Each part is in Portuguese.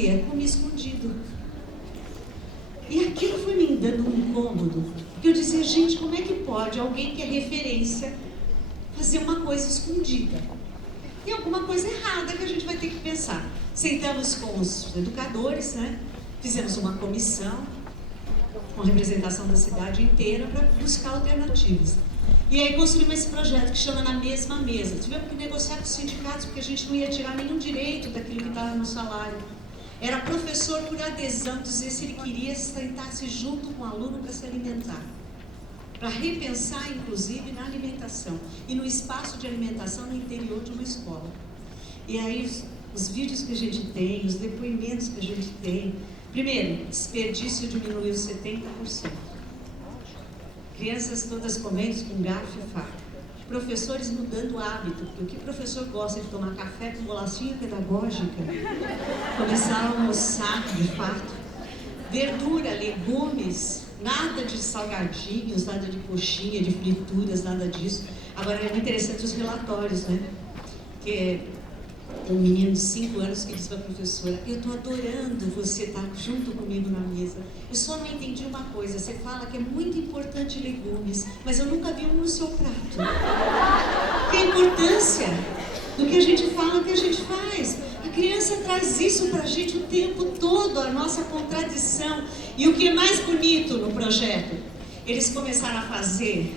fazia? Comia escondido. E aquilo foi me dando um incômodo, porque eu dizia, gente, como é que pode alguém que é referência fazer uma coisa escondida? Tem alguma coisa errada que a gente vai ter que pensar. Sentamos com os educadores, né? Fizemos uma comissão com representação da cidade inteira para buscar alternativas. E aí construímos esse projeto que chama Na Mesma Mesa. Tivemos que negociar com os sindicatos porque a gente não ia tirar nenhum direito daquilo que estava no salário. Era professor por adesão, dizer se ele queria sentar-se junto com o aluno para se alimentar. Para repensar, inclusive, na alimentação e no espaço de alimentação no interior de uma escola. E aí, os vídeos que a gente tem, os depoimentos que a gente tem. Primeiro, desperdício diminuiu 70%. Crianças todas comendo com garfo e faca. Professores mudando o hábito, porque o que o professor gosta de tomar café com bolachinha pedagógica, começaram a almoçar de fato. Verdura, legumes, nada de salgadinhos, nada de coxinha, de frituras, nada disso. Agora é muito interessante os relatórios, né? Que um menino de 5 anos que disse para a professora, eu estou adorando você estar junto comigo na mesa. Eu só não entendi uma coisa, você fala que é muito importante legumes, mas eu nunca vi um no seu prato. Que a importância do que a gente fala, do que a gente faz. A criança traz isso para a gente o tempo todo, a nossa contradição. E o que é mais bonito no projeto? Eles começaram a fazer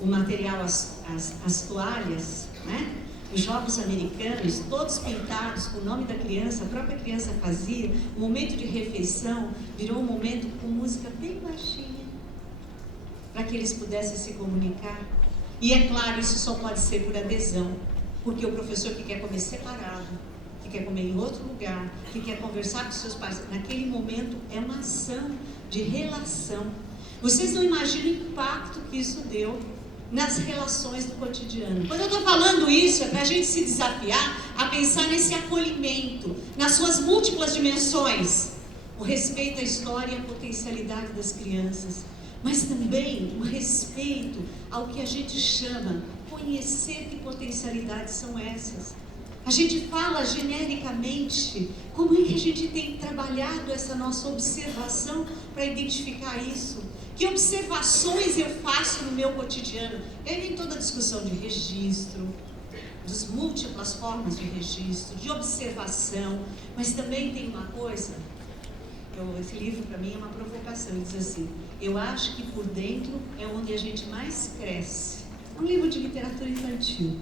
o material, as toalhas, né? Os jogos americanos, todos pintados com o nome da criança, a própria criança fazia. O momento de refeição virou um momento com música bem baixinha, para que eles pudessem se comunicar. E é claro, isso só pode ser por adesão, porque o professor que quer comer separado, que quer comer em outro lugar, que quer conversar com seus pais, naquele momento é uma ação de relação. Vocês não imaginam o impacto que isso deu nas relações do cotidiano. Quando eu estou falando isso, é para a gente se desafiar a pensar nesse acolhimento, nas suas múltiplas dimensões. O respeito à história e à potencialidade das crianças, mas também o respeito ao que a gente chama, conhecer que potencialidades são essas. A gente fala genericamente, como é que a gente tem trabalhado essa nossa observação para identificar isso? Que observações eu faço no meu cotidiano? E aí vem toda a discussão de registro, das múltiplas formas de registro, de observação, mas também tem uma coisa, esse livro para mim é uma provocação, ele diz assim, eu acho que por dentro é onde a gente mais cresce. É um livro de literatura infantil,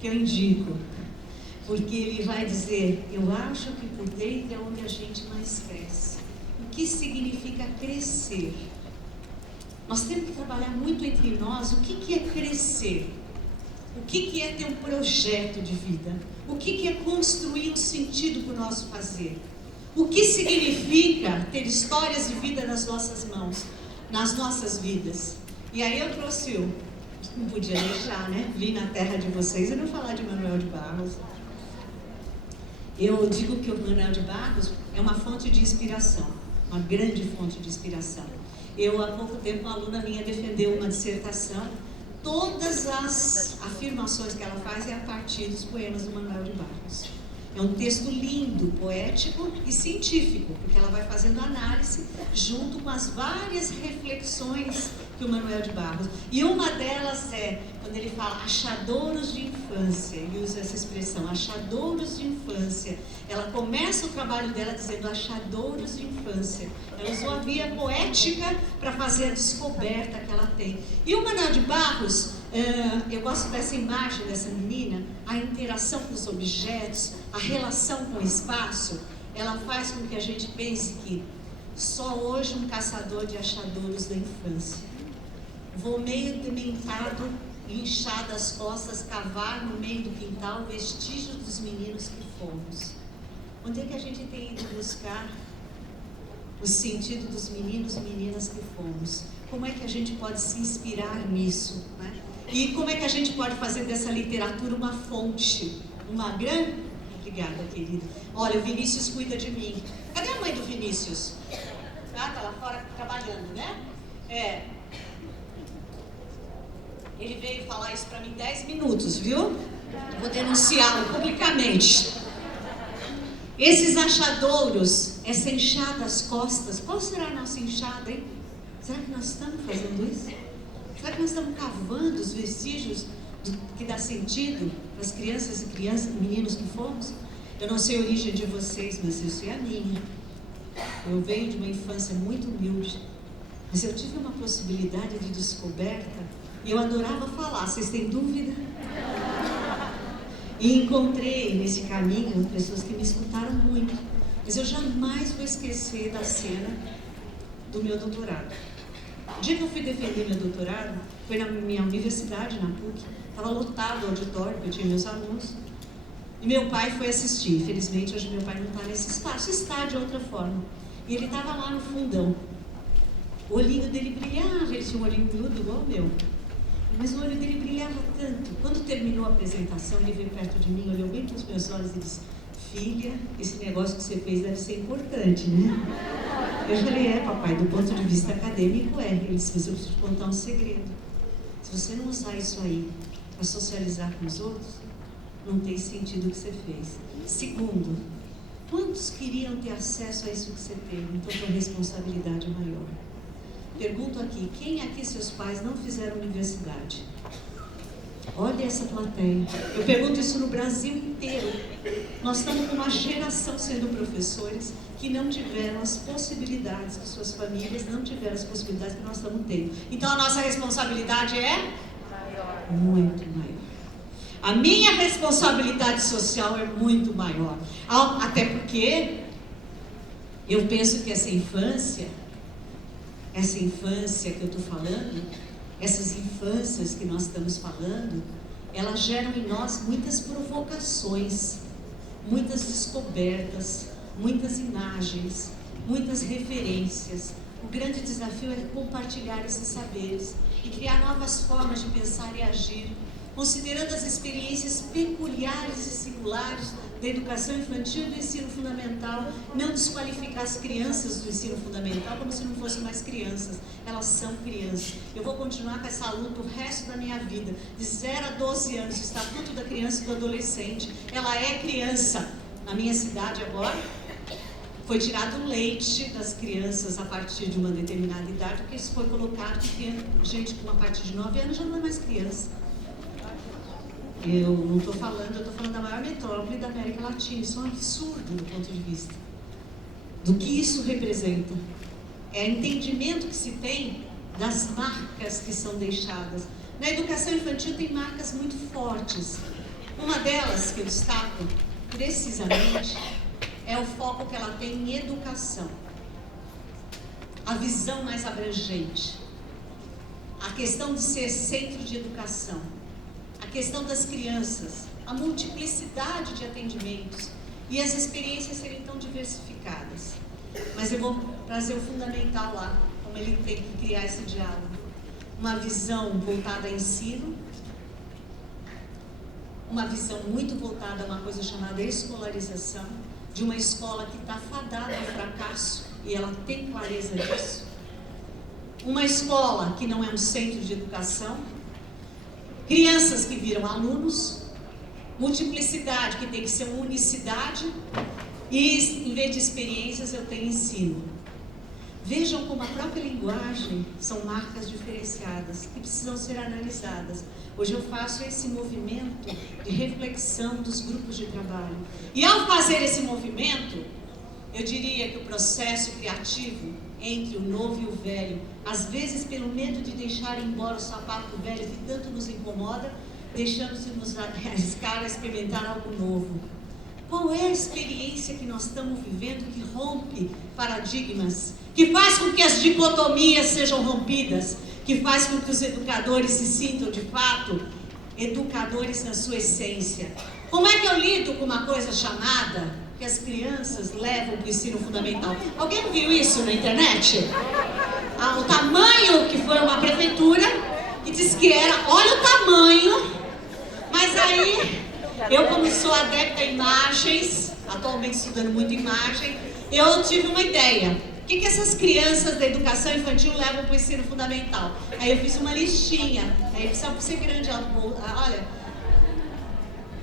que eu indico, porque ele vai dizer, eu acho que por dentro é onde a gente mais cresce. O que significa crescer? Nós temos que trabalhar muito entre nós o que é crescer, o que é ter um projeto de vida, o que é construir um sentido para o nosso fazer, o que significa ter histórias de vida nas nossas mãos, nas nossas vidas. E aí eu trouxe não podia deixar, né? Vim na terra de vocês e não falar de Manuel de Barros. Eu digo que o Manuel de Barros é uma fonte de inspiração, uma grande fonte de inspiração. Eu, há pouco tempo, uma aluna minha defendeu uma dissertação. Todas as afirmações que ela faz é a partir dos poemas do Manuel de Barros. É um texto lindo, poético e científico, porque ela vai fazendo análise junto com as várias reflexões que o Manuel de Barros. E uma delas é, quando ele fala achadouros de infância, ele usa essa expressão, achadouros de infância. Ela começa o trabalho dela dizendo achadouros de infância. Ela usou a via poética para fazer a descoberta que ela tem. E o Manuel de Barros, eu gosto dessa imagem dessa menina, a interação com os objetos, a relação com o espaço, ela faz com que a gente pense que só hoje um caçador de achadouros da infância. Vou meio dementado, inchado as costas, cavar no meio do quintal vestígios dos meninos que fomos. Onde é que a gente tem ido buscar o sentido dos meninos e meninas que fomos? Como é que a gente pode se inspirar nisso, né? E como é que a gente pode fazer dessa literatura uma fonte, uma grande... Obrigada, querida. Olha, o Vinícius cuida de mim. Cadê a mãe do Vinícius? Ah, tá lá fora trabalhando, né? Ele veio falar isso para mim 10 minutos, viu? Vou denunciá-lo publicamente. Esses achadouros, essa enxada às costas, qual será a nossa enxada, hein? Será que nós estamos fazendo isso? Será que nós estamos cavando os vestígios que dá sentido para as crianças e meninos que fomos? Eu não sei a origem de vocês, mas eu sei a minha. Eu venho de uma infância muito humilde, mas eu tive uma possibilidade de descoberta e eu adorava falar. Vocês têm dúvida? E encontrei nesse caminho pessoas que me escutaram muito, mas eu jamais vou esquecer da cena do meu doutorado. O dia que eu fui defender meu doutorado, foi na minha universidade, na PUC, estava lotado o auditório, porque eu tinha meus alunos, e meu pai foi assistir. Infelizmente, hoje meu pai não está nesse espaço, está de outra forma. E ele estava lá no fundão. O olhinho dele brilhava, ele tinha um olhinho miúdo igual o meu. Mas o olho dele brilhava tanto. Quando terminou a apresentação, ele veio perto de mim, olhou bem para os meus olhos e disse: filha, esse negócio que você fez deve ser importante, né? Eu falei: papai, do ponto de vista acadêmico Ele disse: mas eu preciso te contar um segredo. Se você não usar isso aí para socializar com os outros, não tem sentido o que você fez. Segundo, quantos queriam ter acesso a isso que você teve? Então, com responsabilidade maior. Pergunto aqui, quem aqui seus pais não fizeram universidade? Olha essa plateia. Eu pergunto isso no Brasil inteiro. Nós estamos com uma geração sendo professores que não tiveram as possibilidades, que suas famílias não tiveram as possibilidades que nós estamos tendo. Então a nossa responsabilidade é maior. Muito maior. A minha responsabilidade social é muito maior. Até porque eu penso que essa infância que eu estou falando, essas infâncias que nós estamos falando, elas geram em nós muitas provocações, muitas descobertas, muitas imagens, muitas referências. O grande desafio é compartilhar esses saberes e criar novas formas de pensar e agir, considerando as experiências peculiares e singulares da educação infantil e do ensino fundamental, não desqualificar as crianças do ensino fundamental como se não fossem mais crianças. Elas são crianças. Eu vou continuar com essa luta o resto da minha vida, de 0 a 12 anos, o Estatuto da Criança e do Adolescente. Ela é criança. Na minha cidade agora, foi tirado o leite das crianças a partir de uma determinada idade, porque isso foi colocado que gente com a partir de 9 anos já não é mais criança. Eu não estou falando, eu estou falando da maior metrópole da América Latina. Isso é um absurdo do ponto de vista do que isso representa. É entendimento que se tem das marcas que são deixadas. Na educação infantil tem marcas muito fortes. Uma delas que eu destaco, precisamente, é o foco que ela tem em educação. A visão mais abrangente. A questão de ser centro de educação. A questão das crianças, a multiplicidade de atendimentos e as experiências serem tão diversificadas. Mas eu vou trazer o fundamental lá, como ele tem que criar esse diálogo. Uma visão voltada a ensino, uma visão muito voltada a uma coisa chamada escolarização, de uma escola que está fadada ao fracasso, e ela tem clareza disso. Uma escola que não é um centro de educação, crianças que viram alunos, multiplicidade que tem que ser uma unicidade, e em vez de experiências eu tenho ensino. Vejam como a própria linguagem são marcas diferenciadas que precisam ser analisadas. Hoje eu faço esse movimento de reflexão dos grupos de trabalho. E ao fazer esse movimento, eu diria que o processo criativo entre o novo e o velho, às vezes pelo medo de deixar embora o sapato velho que tanto nos incomoda, deixamos-se nos arriscar a experimentar algo novo. Qual é a experiência que nós estamos vivendo que rompe paradigmas, que faz com que as dicotomias sejam rompidas, que faz com que os educadores se sintam de fato educadores na sua essência? Como é que eu lido com uma coisa chamada que as crianças levam para o ensino fundamental? Alguém viu isso na internet? O tamanho que foi uma prefeitura e disse que era, olha o tamanho, mas aí eu, como sou adepta a imagens, atualmente estudando muito imagem, eu tive uma ideia. O que essas crianças da educação infantil levam para o ensino fundamental? Aí eu fiz uma listinha, aí precisa ser grande, olha,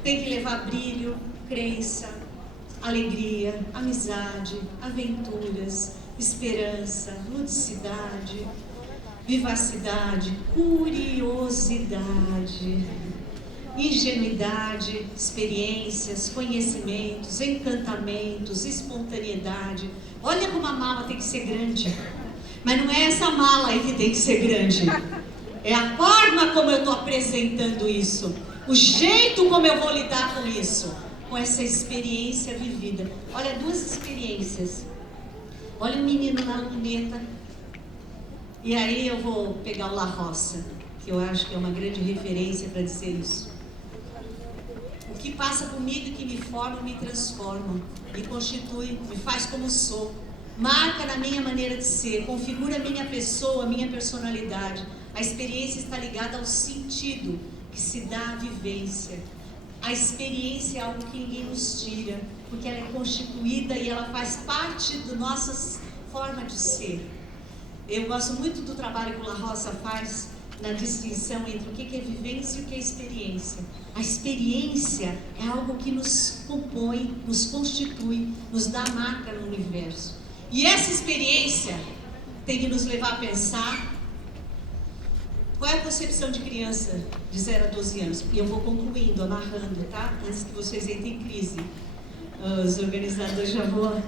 tem que levar brilho, crença, alegria, amizade, aventuras, esperança, ludicidade, vivacidade, curiosidade, ingenuidade, experiências, conhecimentos, encantamentos, espontaneidade. Olha como a mala tem que ser grande. Mas não é essa mala aí que tem que ser grande. É a forma como eu estou apresentando isso. O jeito como eu vou lidar com isso. Com essa experiência vivida. Olha, duas experiências. Olha o menino na luneta. E aí eu vou pegar o La Roça, que eu acho que é uma grande referência para dizer isso. O que passa comigo e que me forma, me transforma, me constitui, me faz como sou, marca na minha maneira de ser, configura a minha pessoa, a minha personalidade. A experiência está ligada ao sentido que se dá à vivência. A experiência é algo que ninguém nos tira, porque ela é constituída e ela faz parte da nossa forma de ser. Eu gosto muito do trabalho que o La Roça faz na distinção entre o que é vivência e o que é experiência. A experiência é algo que nos compõe, nos constitui, nos dá marca no universo. E essa experiência tem que nos levar a pensar qual é a concepção de criança de 0 a 12 anos. E eu vou concluindo, amarrando, tá? Antes que vocês entrem em crise. Os organizadores já vão.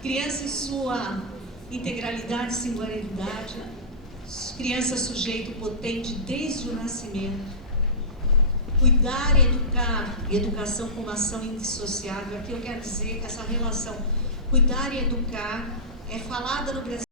Criança em sua integralidade e singularidade. Criança sujeito potente desde o nascimento. Cuidar e educar. Educação como ação indissociável. Aqui eu quero dizer que essa relação cuidar e educar é falada no Brasil.